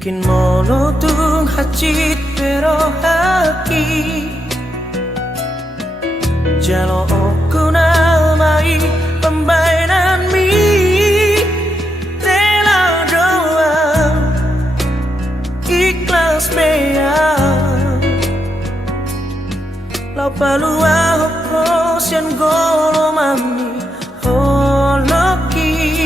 Mungkin monotung hacit pero haki Jalo aku namai pembainan mi Tela doa ikhlas mea Lau palua hokos yang golo mami holoki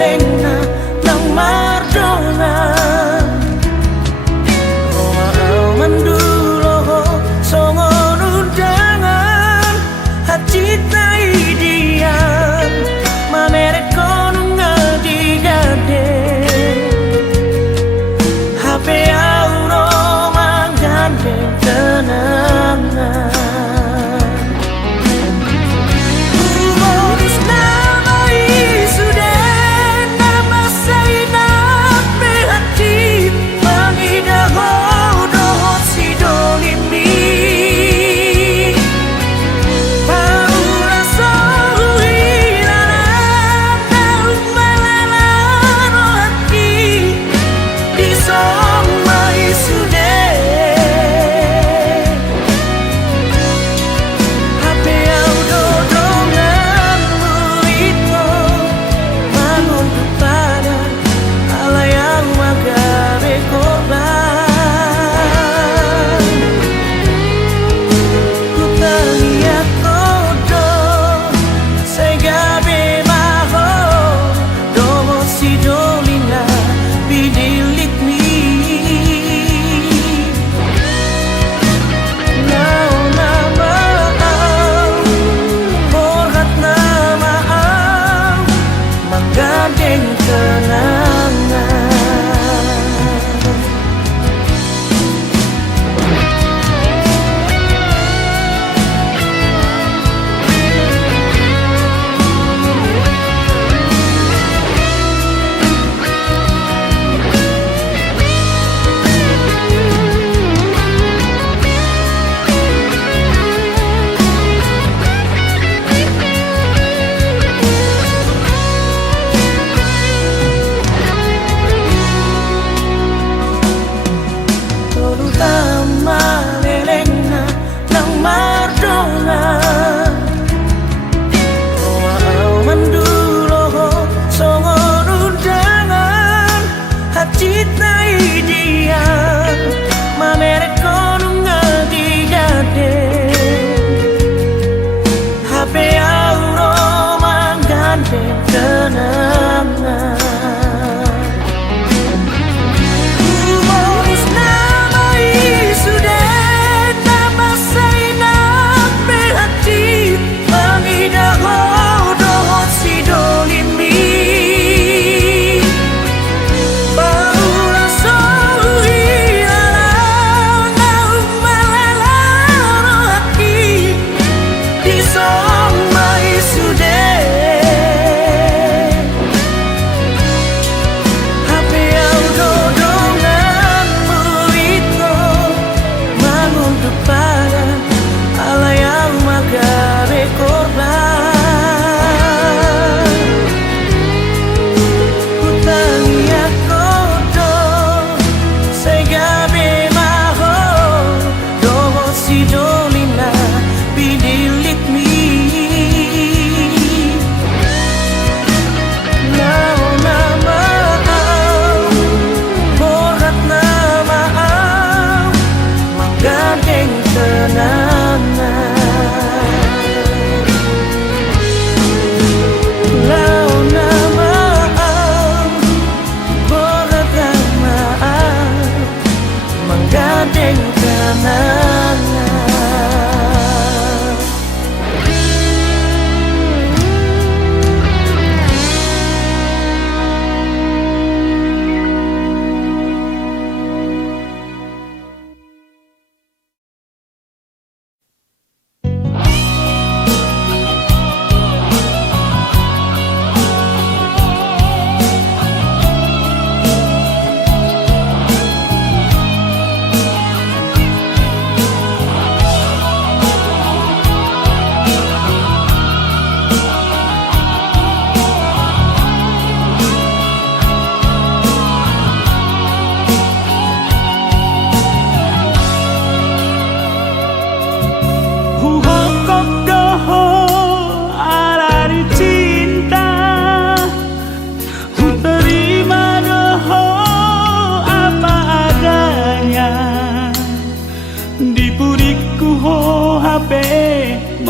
Elena ng Mardona Roma al Mandu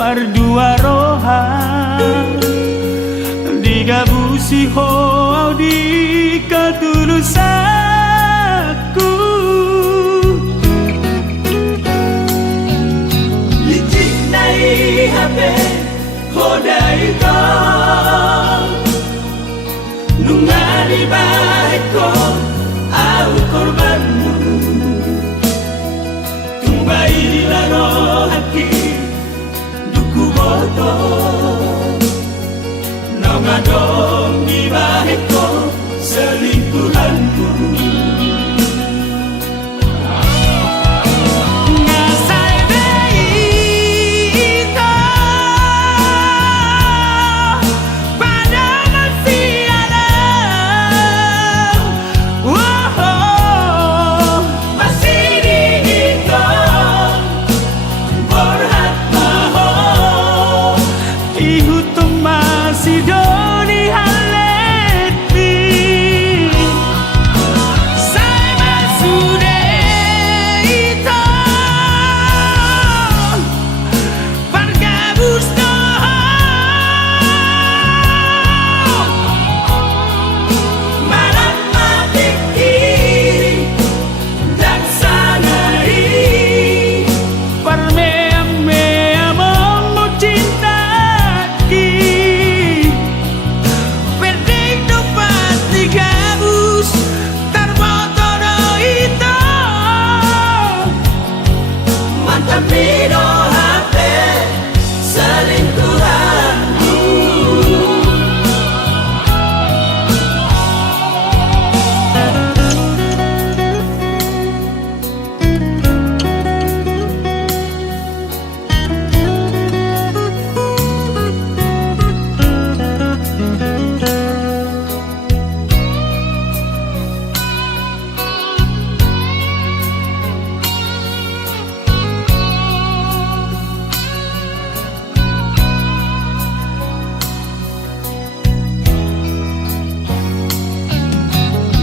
mardua roha digabusi ho di ketulusanku licik nai hape hodai ka nungari baiko au korbanmu tumbai laro hati duku boto namadong di baiko selingkuhanmu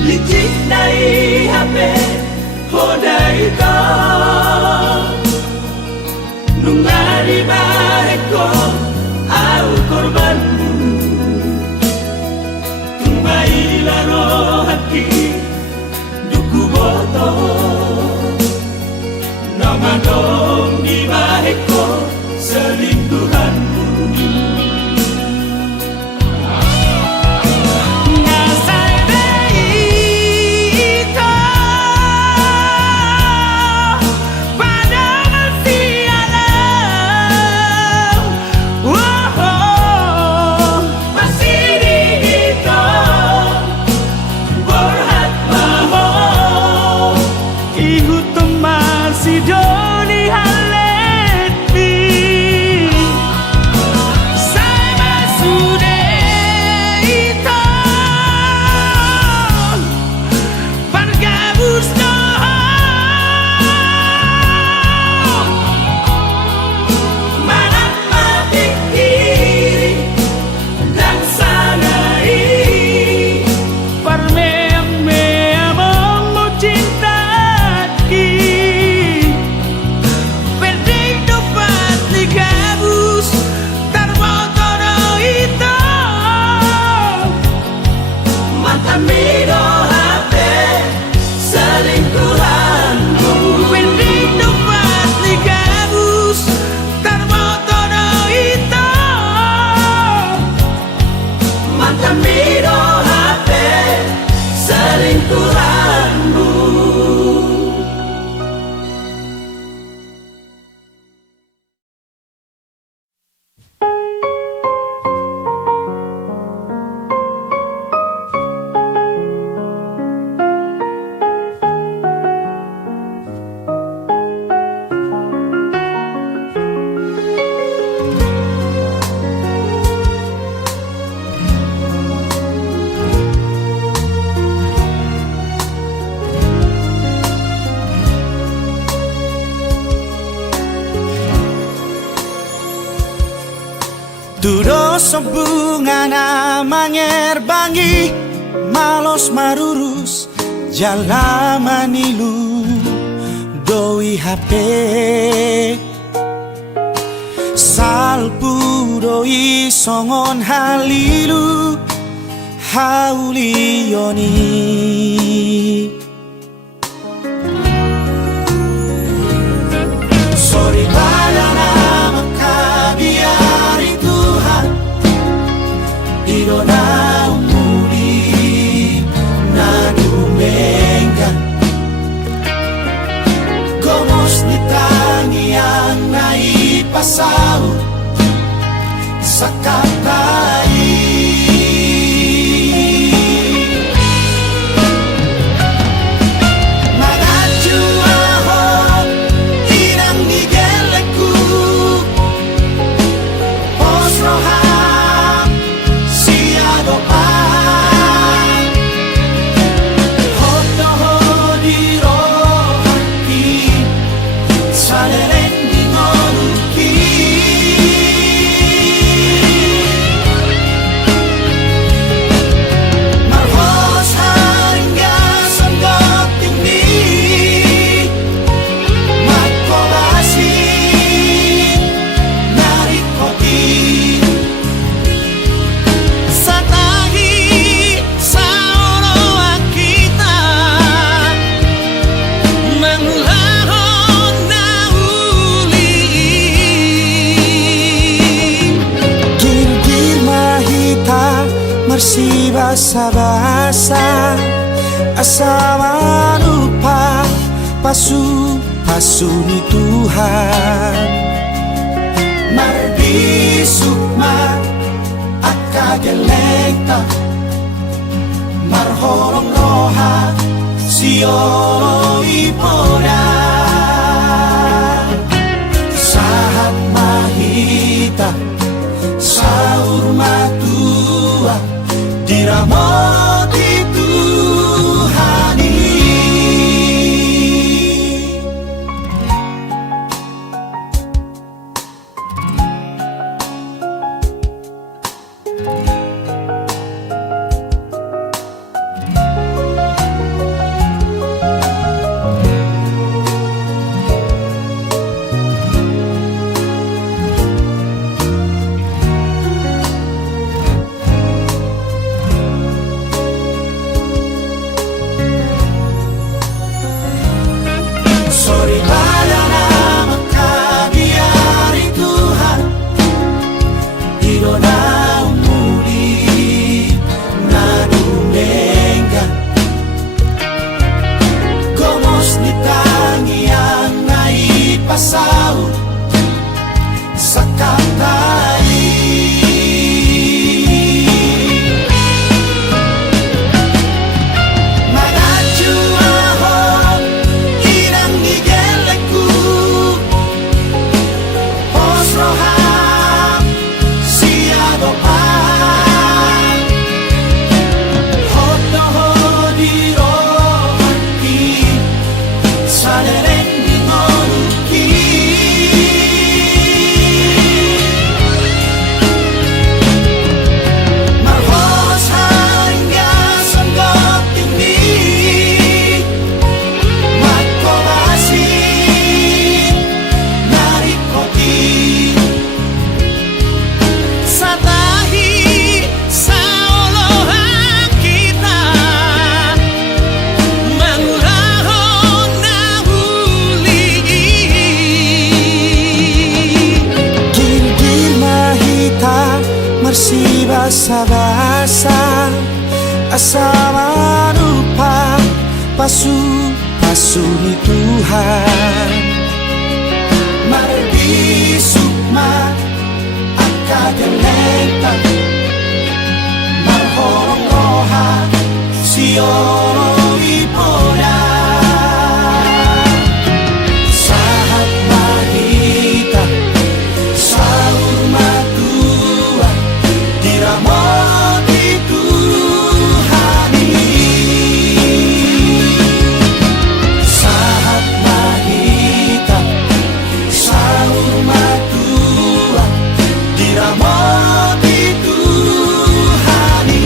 licik nai hape hodai ka nungari baiko au korbanmu tumbai laro hati duku boto namadong di baiko selingkuhanmu Tudos bunga na mangerbangi malos marurus jalaman ilu doi HP pudoi songon halilu hauliyoni. Sorry balana makabiari Tuhan Idona umuli na dumengan Gomos ni tangian na ipasaw sa katay. Bersih basa-basa asama lupa pasu ni Tuhan Marbi sukma akagelekta marhorong roha siolo ipora sahat mahita saur matua diramoti Tuhani. Sorry balana makabiari Tuhan Idona umuli na dumengan Gomos ni tangian na ipasaw sa katay. bersih basa-basa asama lupa pasu ni Tuhan Marbi sukma akagelekta marhorong roha siolo ipora sahat mahita saur matua diramoti Tuhani sahat mahita saur matua diramoti Tuhani.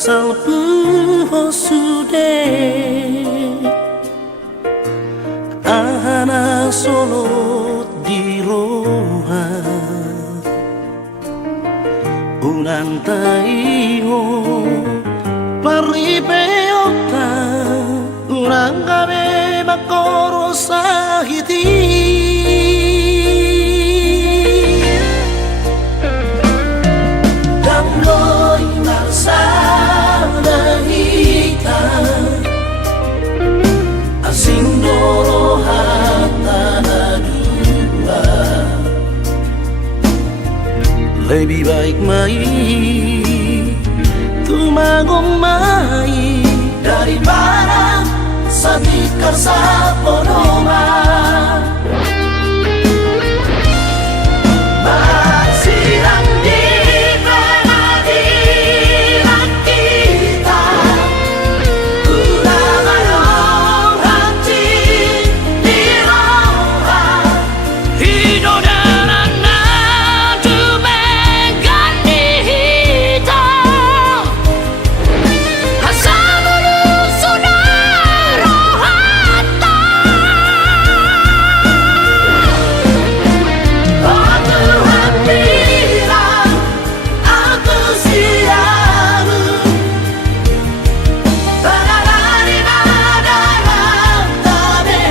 salpu sude ana solo di roha unantaiho paripeota urangabe makoro sahiti dangoy marsana hita asindoro hatana dua lebih baik mai tumagong mai daripada satikar sa ponoma masirang di pengadilan kita ulang-ulang hati di roha hidup dan anak mengganti hitam asal saudara rohata aku bilang aku siamu berada dalam tabe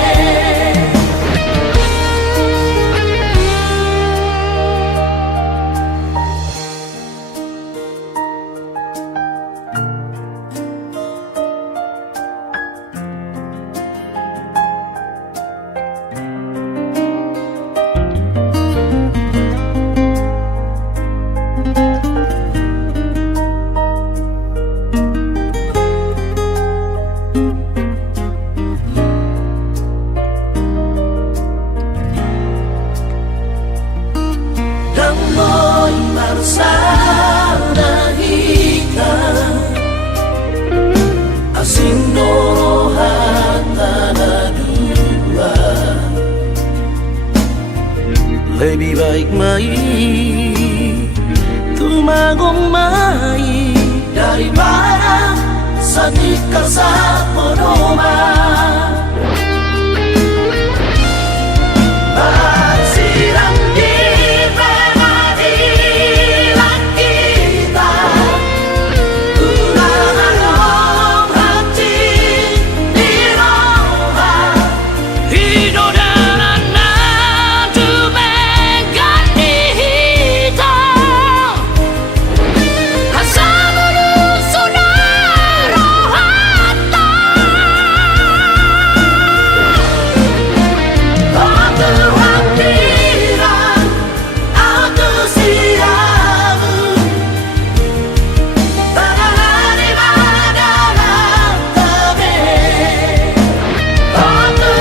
Dangoy marsana hika asindoro hatana dua lebih baik mai tumagong mai daripada satikar sa ponoma masirang di pengadilan kita ulang-ulang hati di roha hidup dan anak mengganti hitam asal saudara rohata aku bilang aku siamu berada dalam tabe aku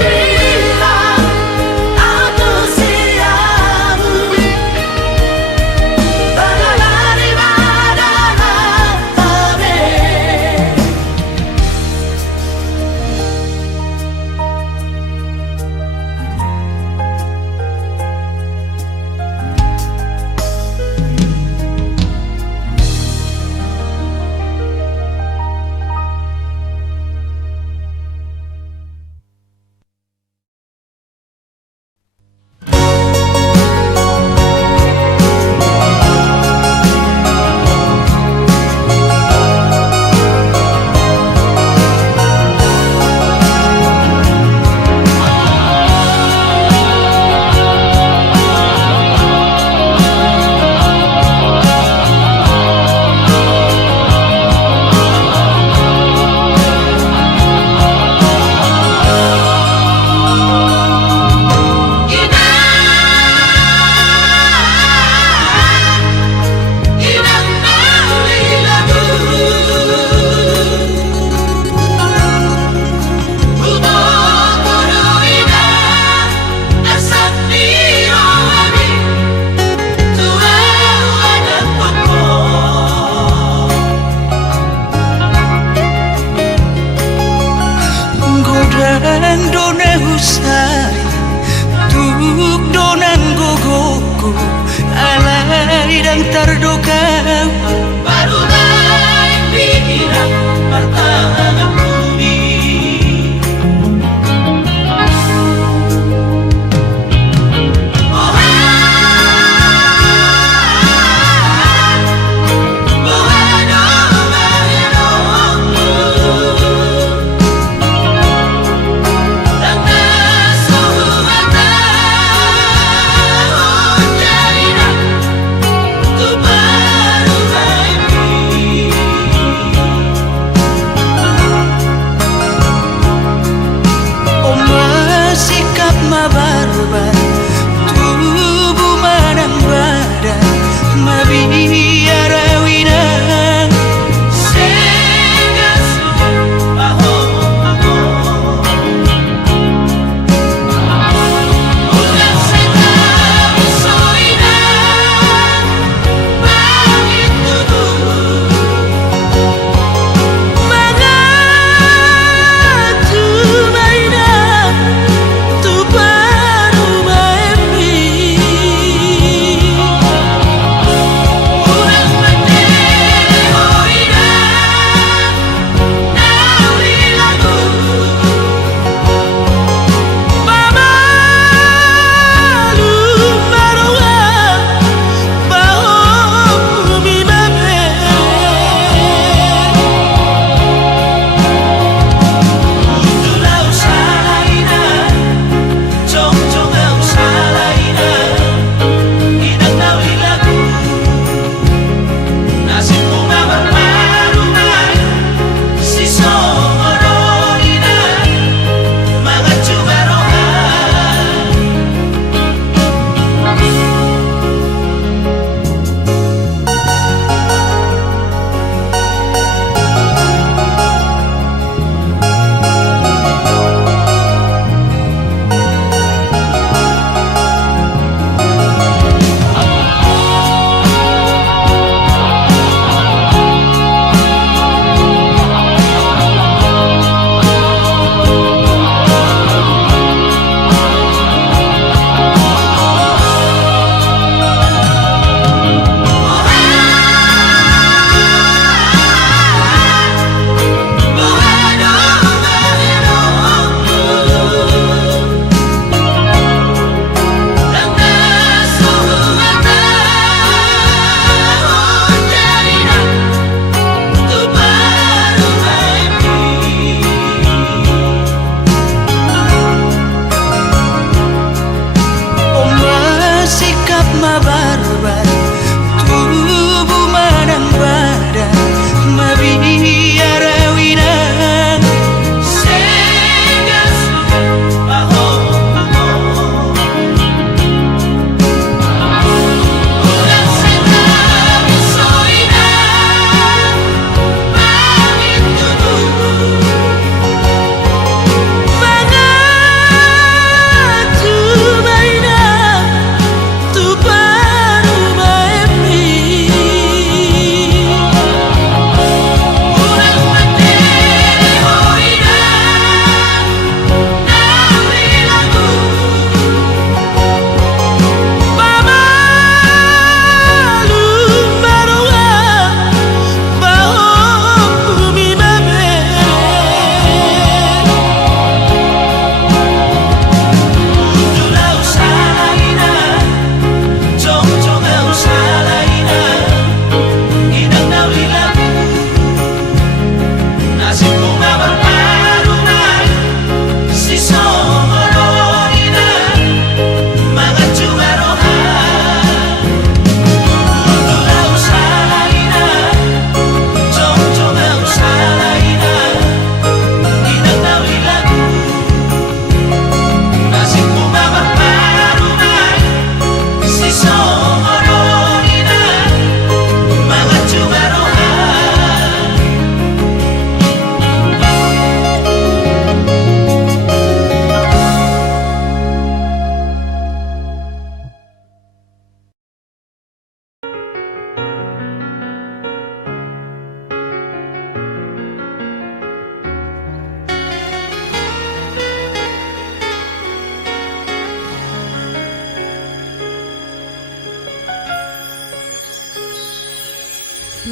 bilang aku siamu berada dalam tabe dan terduga baru baik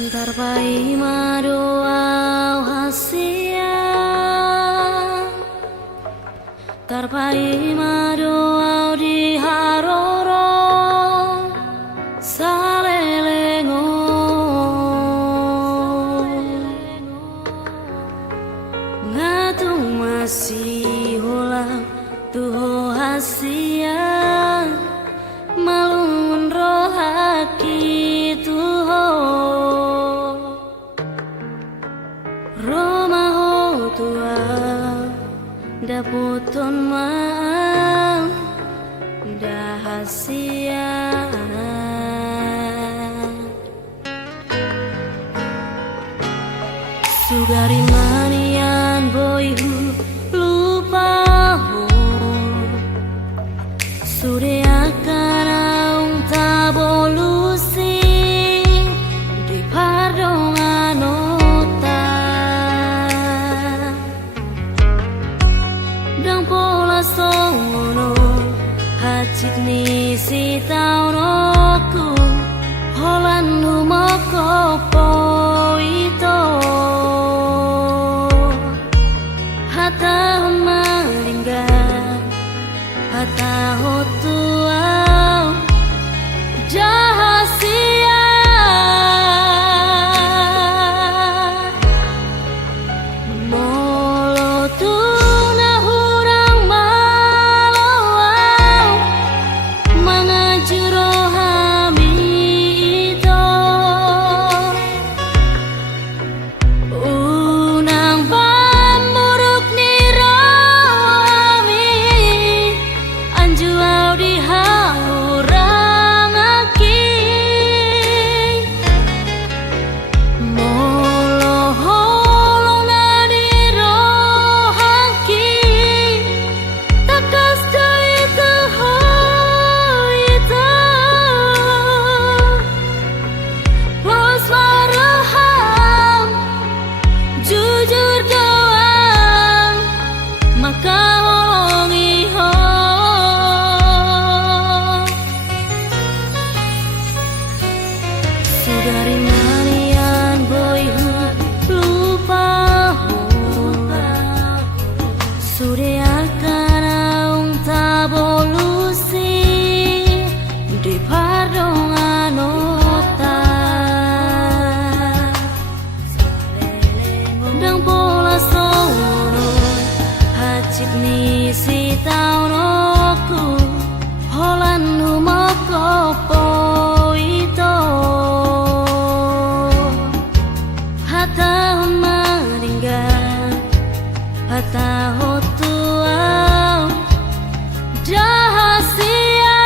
Tarpai madoau hasia, tarpai madoau di haroro salelengo, ngatu masih hulang tuho hasia, malun rohaki tuho. Romaho tua daputon mau dahasia, sugari manian boyhu lupa ho, sure akan aung tabolusi di pardongan dang pola songono hacit ni si taunoku holan humoko poito hata maringga hata hotua jahasia molo tu dari manian boyhu lupa ho, sude akan aung tabolusi di pardongan ota dang pola sono hacit ni si taunoku holan humoko poito hata maringga hata hotua jahasia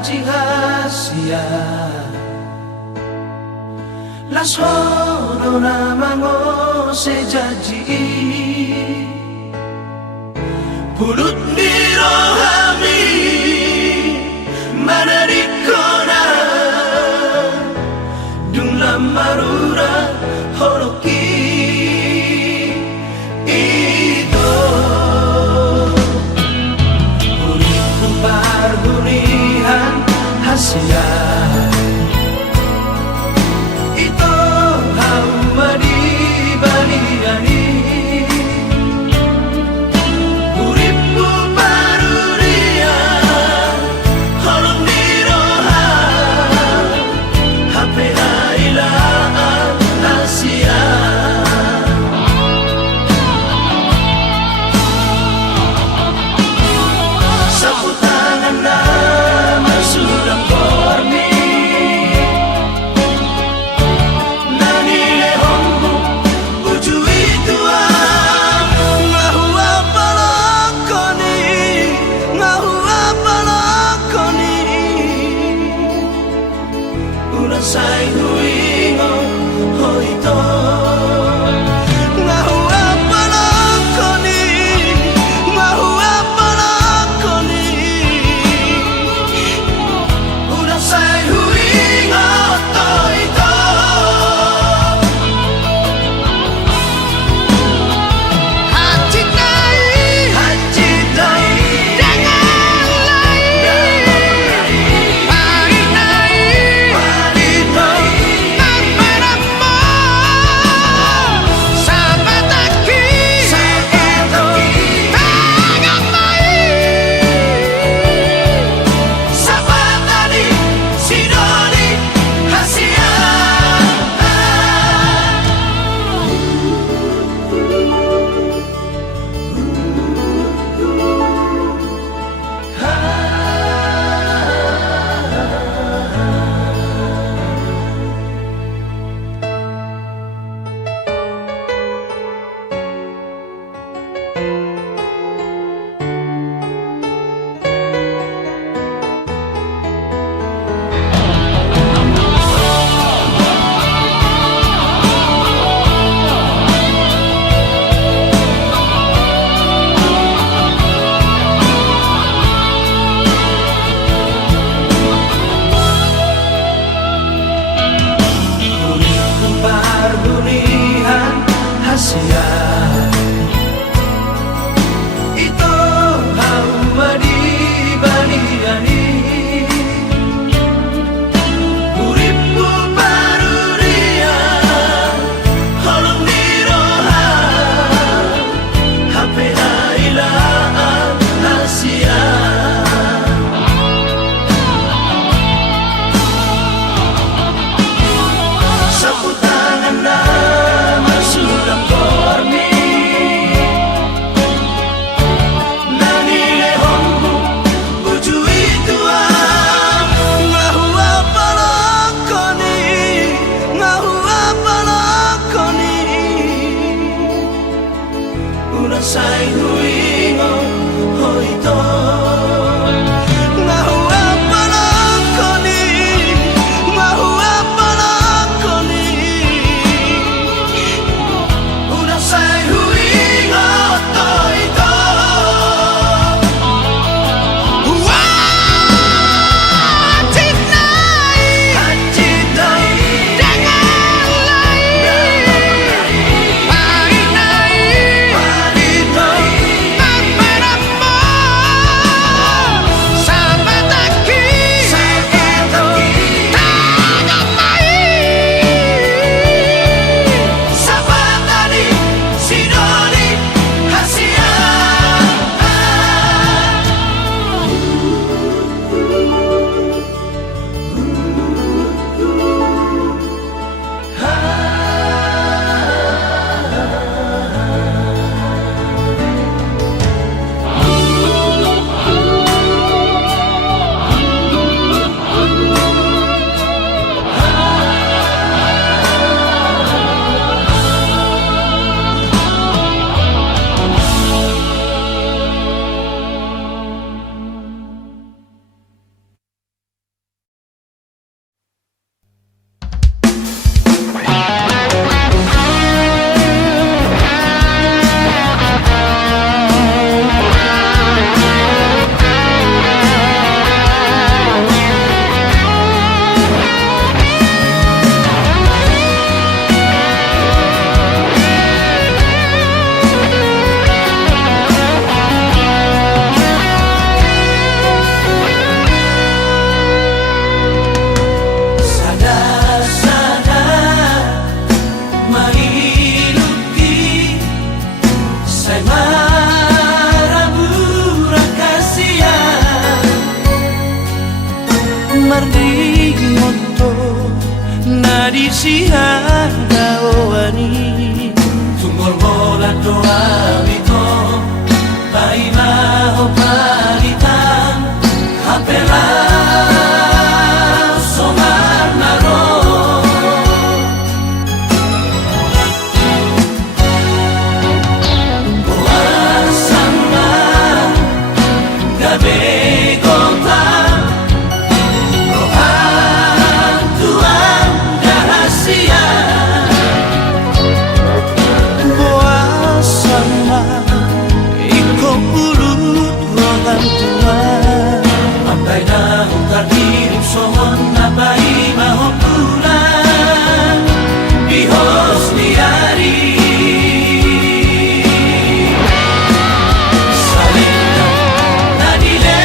Hasia Lasono namango sejaji Pulut mirohami Manarikona Dung lamarura horoki Ito Uriku parhurihan hasia Ito haumadi baliani Uripu parhurihan holong diroha Hape hailaan hasia Saputangan nama sudah kormi Nani lehombu uju itu Ngahu apa lakoni, ngahu apa lakoni. Ulang say huingo hoito Ngahu apa lakoni, ngahu apa lakoni. Ulang say huingo toito Hati nai, Haji dai jangan lagi. Pari nai, Pari dai arigato nari siada owani Tungol bola doa ito Pai maho palitan Hapela Somar naro Boa sama Gabe kota Rohan Tuhan rahasia boa sama iko pulut rohan Tuhan Sampai na ukar hidup sohon Napai mahon pulang Bihos diari Salina nadile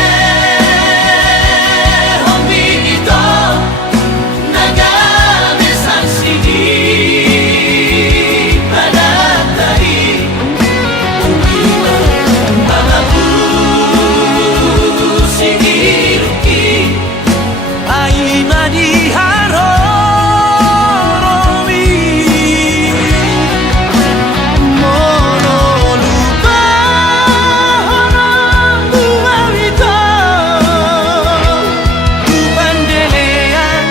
Hombi ito Nagame sang sidi Padat dari Umiwa Mga Sigiruki ai maniharo romi mono lupa buawito kupandelean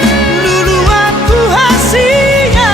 lulu aku hasia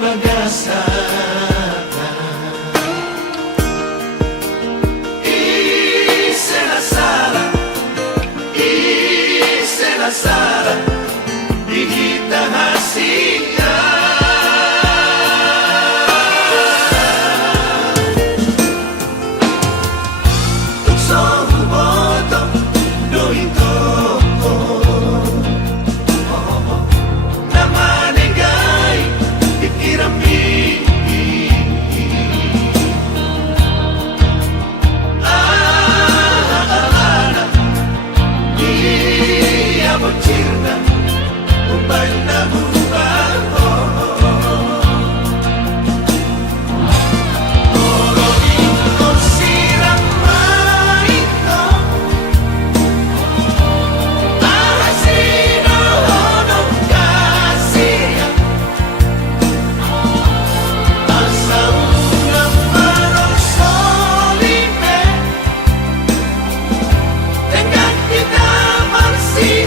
bagasatan y se la sala hijita hasilnya tukso boto doito namanegay ikirami alana iya bocirna umbay na bubaho iko sirang maito ahasino honong kasiya asa unang marosolime dengan kita masih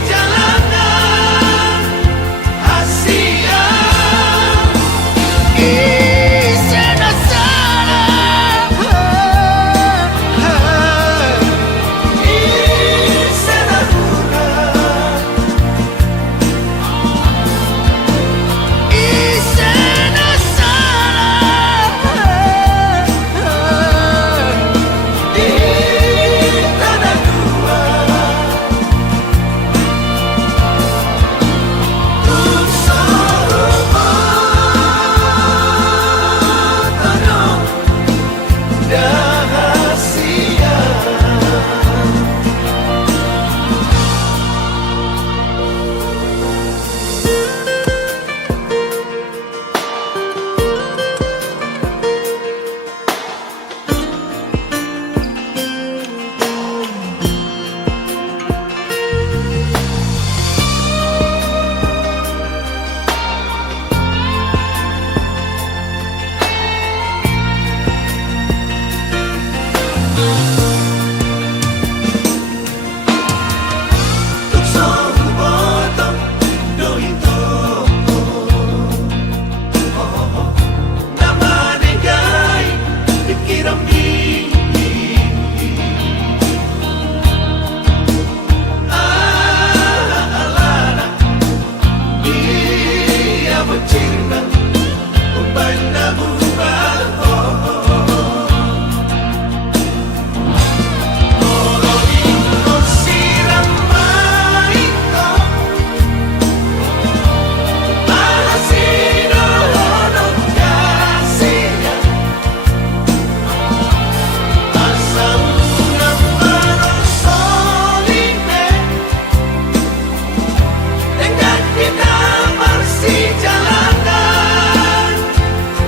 jalanan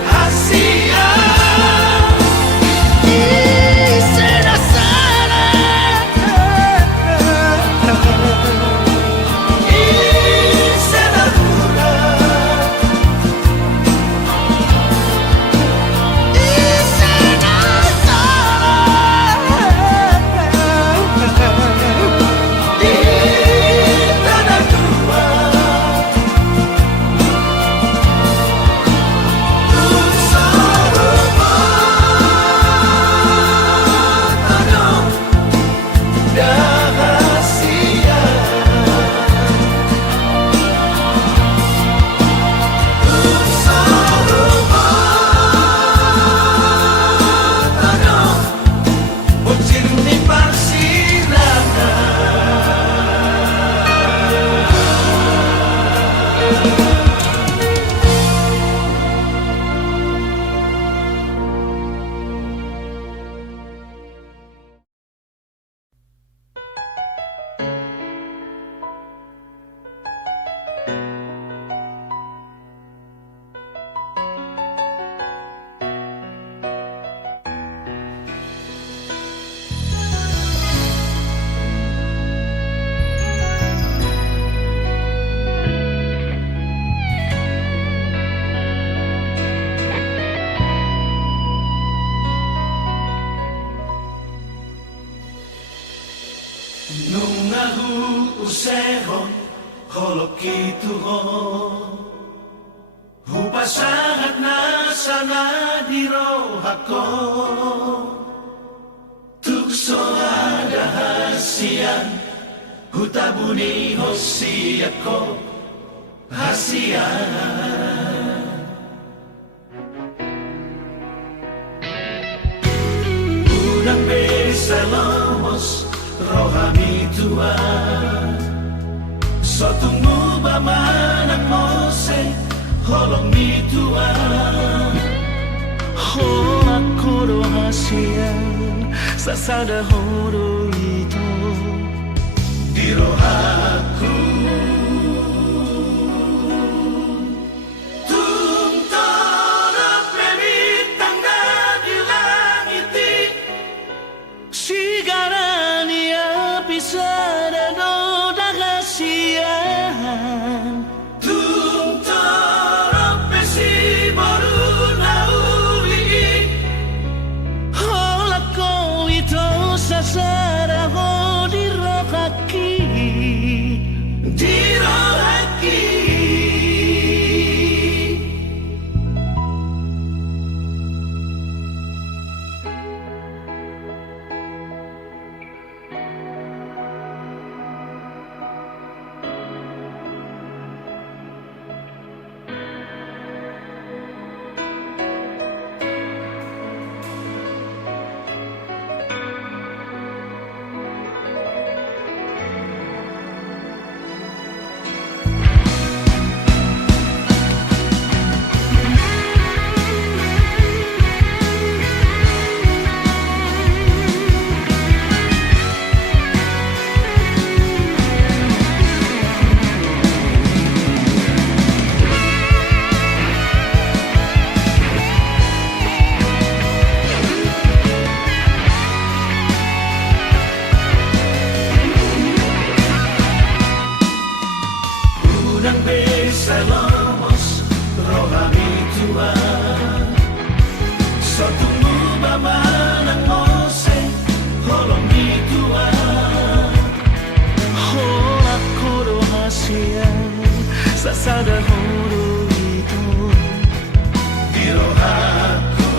Asia Isena sana Isenahura Isena di tanah tua Usehon, kolok itu ho, hupa sangat sana di roh ako tukso ada hasian hutabuni hosi ako hasian unang besa lomos rohani tua sotumu bamanang mose holong mi tua Holakoro hasian sasada horo ito di rohaku Tungtoro pemitang na di langiti Sigarani apisada no dagasian Tungtoro pesi boru na uli Holako ito sasada ho di rokaki di rohaki Unang besa lomos rohani tua sotumu bamanang mose holong mi tua Holakoro hasian sasada horo ito di rohaku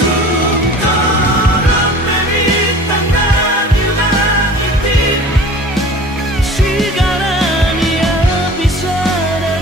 Tungtoro pemitang na di langiti Sigarani apisada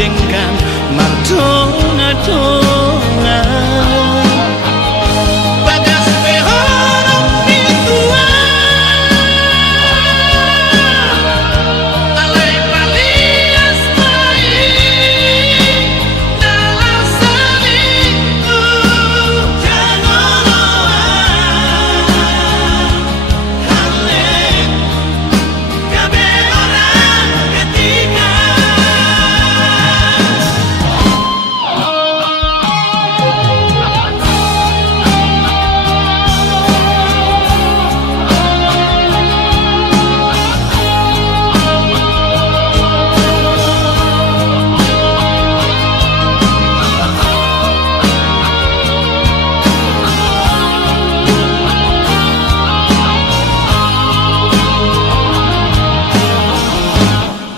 dengan mardonga-donga. Bagas behorong pintua alai palias baik dalam selingku Jangan hale kabe orang ketiga.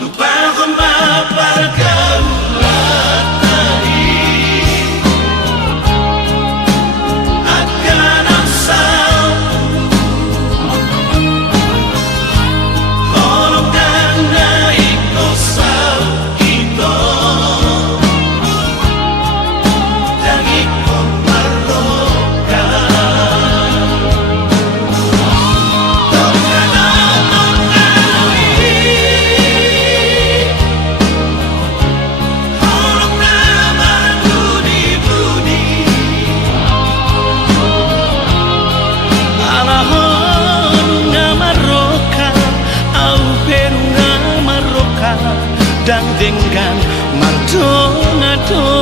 Lupa kembali kaulah tadi akan asal kolom dan naik kosal itu dan ikut maroka Horong nama budi-budi Alahonunga Maroka, au perunga Maroka, dan dengan mardonga-donga.